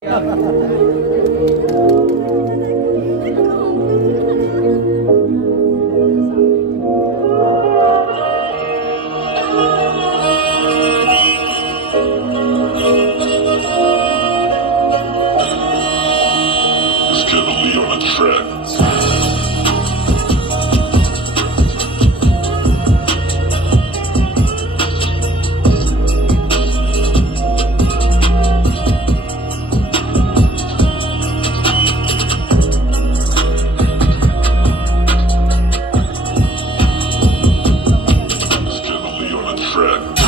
Steadily on a track. Steadily on a track.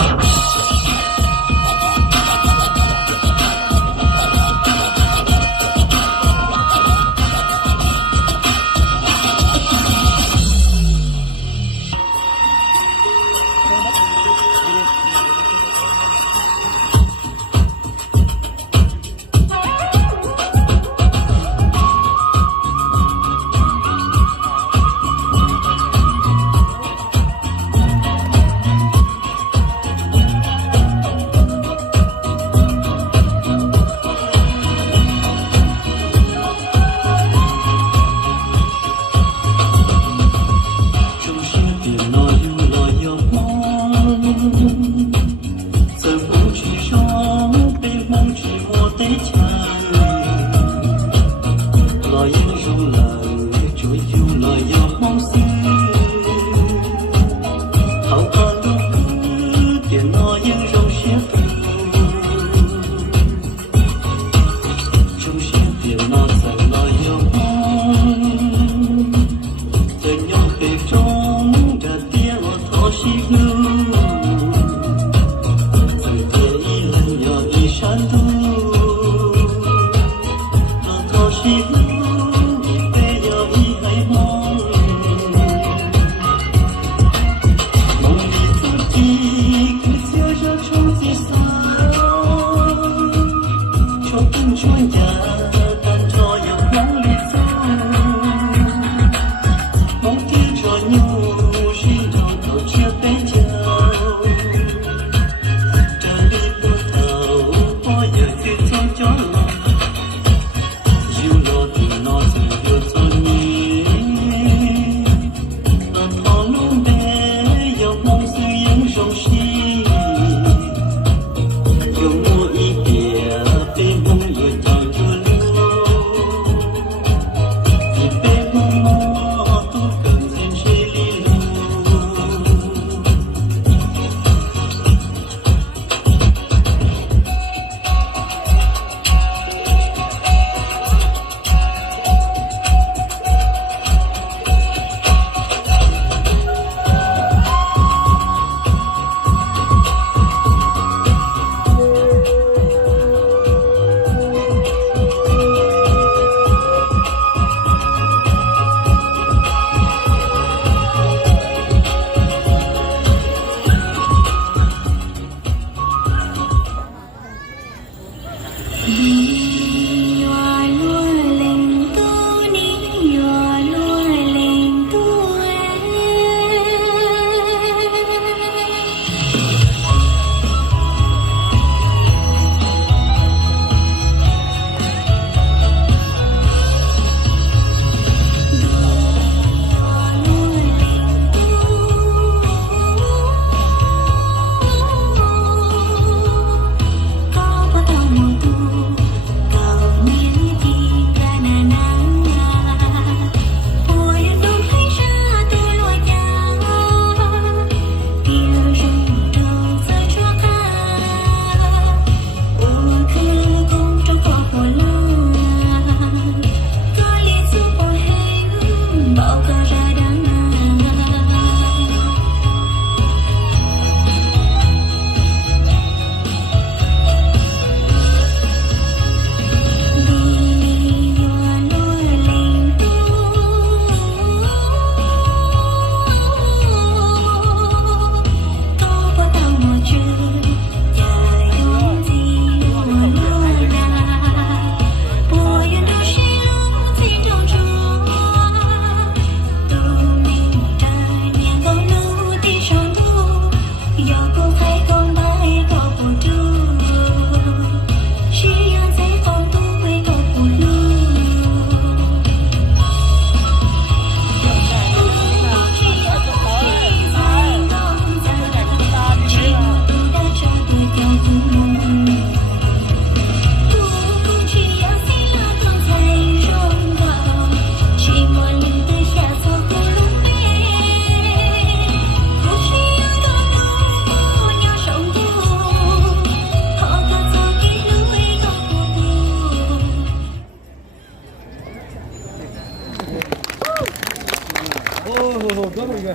kìa.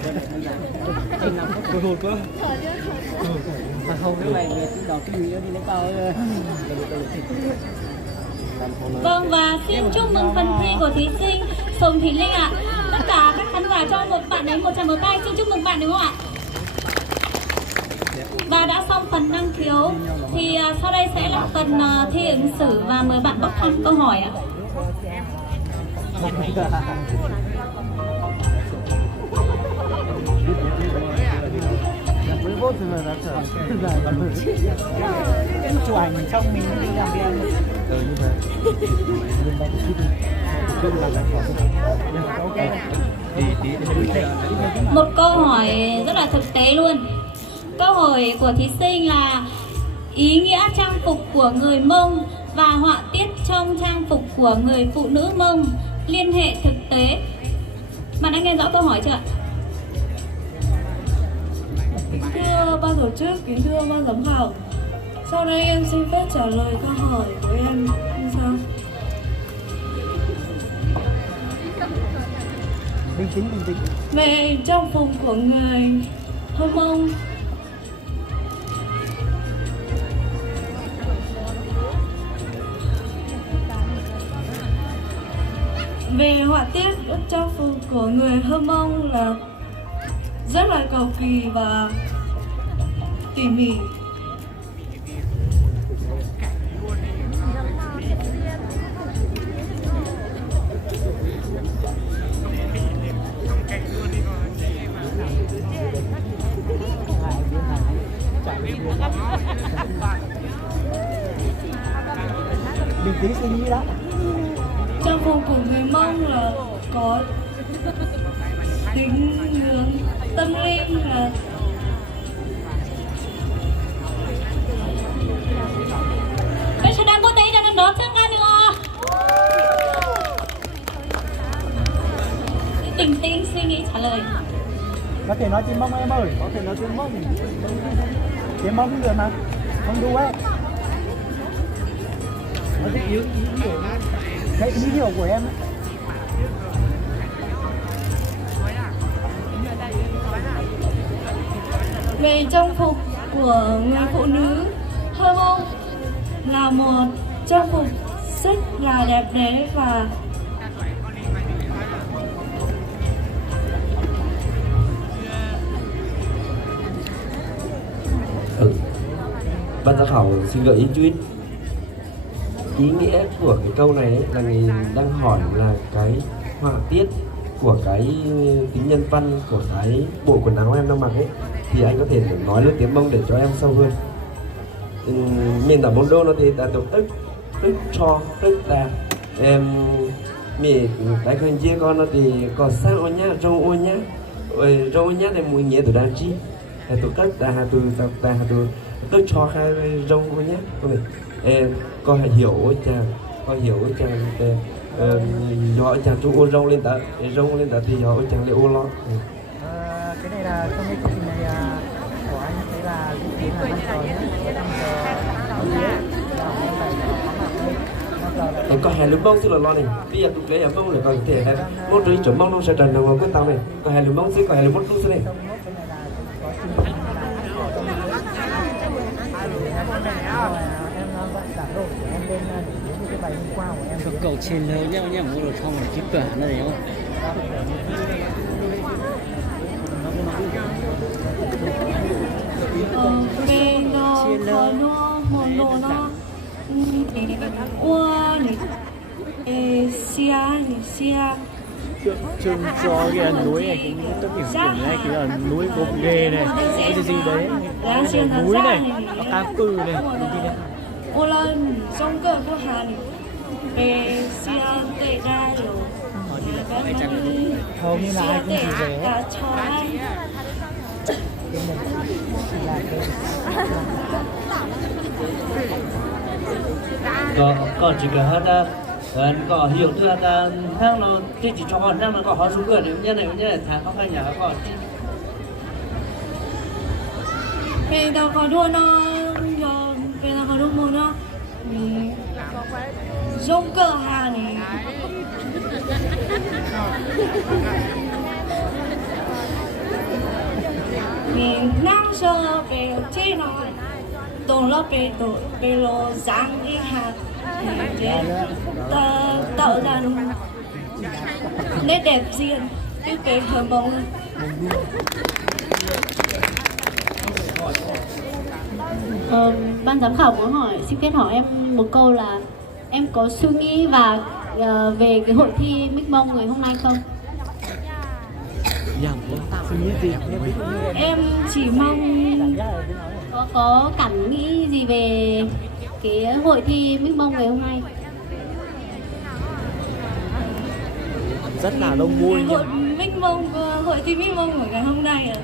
Hồi hộp quá. Không cái này đỏ cái gì đó đi lấy bao rồi. Vâng, và xin chúc mừng phần thi của thí sinh Sùng Thị Linh ạ. Tất cả các khán giả cho một bạn ấy một tràng pháo tay, xin chúc mừng bạn đúng không ạ? Và đã xong phần năng khiếu thì sau đây sẽ là phần thi ứng xử và mời bạn bóc thăm câu hỏi ạ. Chụp ảnh trong mình đi làm việc. Như thế. Một câu hỏi rất là thực tế luôn. Câu hỏi của thí sinh là ý nghĩa trang phục của người Mông và họa tiết trong trang phục của người phụ nữ Mông liên hệ thực tế. Bạn đã nghe rõ câu hỏi chưa ạ? Thưa ban tổ chức, kính thưa ban giám khảo, sau đây em xin phép trả lời câu hỏi của em như sau. Bình tĩnh. Về trang phục của người Hơ Mông, về họa tiết trang phục của người Hơ Mông là rất là cầu kỳ và tỉ mỉ. Bình tĩnh suy nghĩ đã. Trang phục của người Mông là có tính hướng tâm linh là Bây giờ đang có tay ra đó chẳng ra nữa. Bình tĩnh suy nghĩ trả lời. Có thể nói tiếng Mông em ơi, có thể nói tiếng Mông. Tiếng Mông cũng được mà. Không đu ấy. Nó sẽ ý hiểu. Cái ý hiểu của em ấy. về trang phục của người phụ nữ Hơ Mông là một trang phục rất là đẹp đẽ và Ban giám khảo xin gợi ý chút ít. Ý nghĩa của cái câu này ấy, là người đang hỏi là cái họa tiết của cái tính nhân văn của cái bộ quần áo em đang mặc ấy, thì anh có thể nói lên tiếng Mông để cho em sâu hơn. Mình ở Mông Đô nó thì đã được ức cho ức là em mình cái con chia con nó thì có sao ô nhá trông ô nhá rồi trông ô nhá thì mùi nghĩa từ đàn chi hay từ cách ta từ tôi cho khai rong cô nhé em có hiểu chàng hỏi chàng chú ô rong lên ta thì hỏi chàng để ô lo. Cái này là trong cái chương trình này của anh thấy là dự kiến là 5 giờ nhé. 5 giờ Em có hẹn lúc mong xin là lo này. Bây giờ tụi cái em mong là còn thể là một rưỡi chấm mong nó sẽ trần nào cái tao này. Có hẹn lúc mong xin có hẹn lúc mong luôn này. Cái cầu trên lớn nhau nhé, mua đồ xong rồi kiếm cửa nó đấy không? về nó có nó một đồ nó qua này xia Trường cho cái núi này cũng tất điểm của này cái là núi gốc ghê này, cái gì đấy, núi này, nó cá cừ này, đi này. ô lên trong cờ của Hà này về xia tệ ra rồi Hầu như là ai cũng chỉ về hết. cho anh còn chỉ cả hơn có hiểu được là theo nó chỉ cho họ nó có họ xuống cửa như này thằng không phải nhà có về đâu có đua nó về đâu có đua mù nó trong cờ Hà này mình năng sơ về chế nó tổng lo về lo giang đi hạt để tạo ra nét đẹp riêng cái về thờ mong. Ban giám khảo muốn xin phép hỏi em một câu là em có suy nghĩ về cái hội thi Mích Mông người hôm nay không? Dạ, suy nghĩ gì? Em chỉ mong Có cảm nghĩ gì về cái hội thi Mích Mông ngày hôm nay? Rất là đông vui hội Mích Mông, hội thi Mích Mông của ngày hôm nay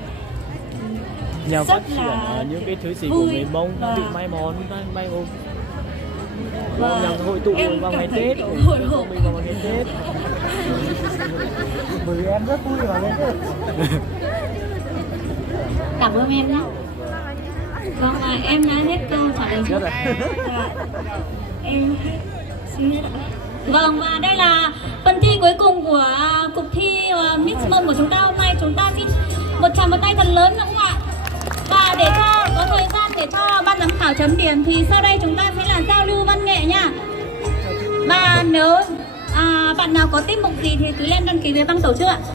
nhờ phát rất triển là những cái thứ gì của vui người Mông và- bị mai mòn, mai ôm. Và Nhằm hội tụ em vào cảm ngày thấy Tết, kiểu hồi hộp. mình vào ngày Tết. Bởi vì em rất vui vào ngày Tết. Cảm ơn em nhé. Vâng, em đã hết câu trả lời chưa? Rất là em xin hết. Vâng, và đây là phần thi cuối cùng của cuộc thi Mix Môn của chúng ta hôm nay. Chúng ta xin một tràng một tay thật lớn đúng không ạ? Và để có thời gian để cho ban giám khảo chấm điểm thì sau đây chúng ta sẽ là giao lưu văn nghệ nha. Và nếu bạn nào có tiết mục gì thì cứ lên đăng ký với ban tổ chức ạ.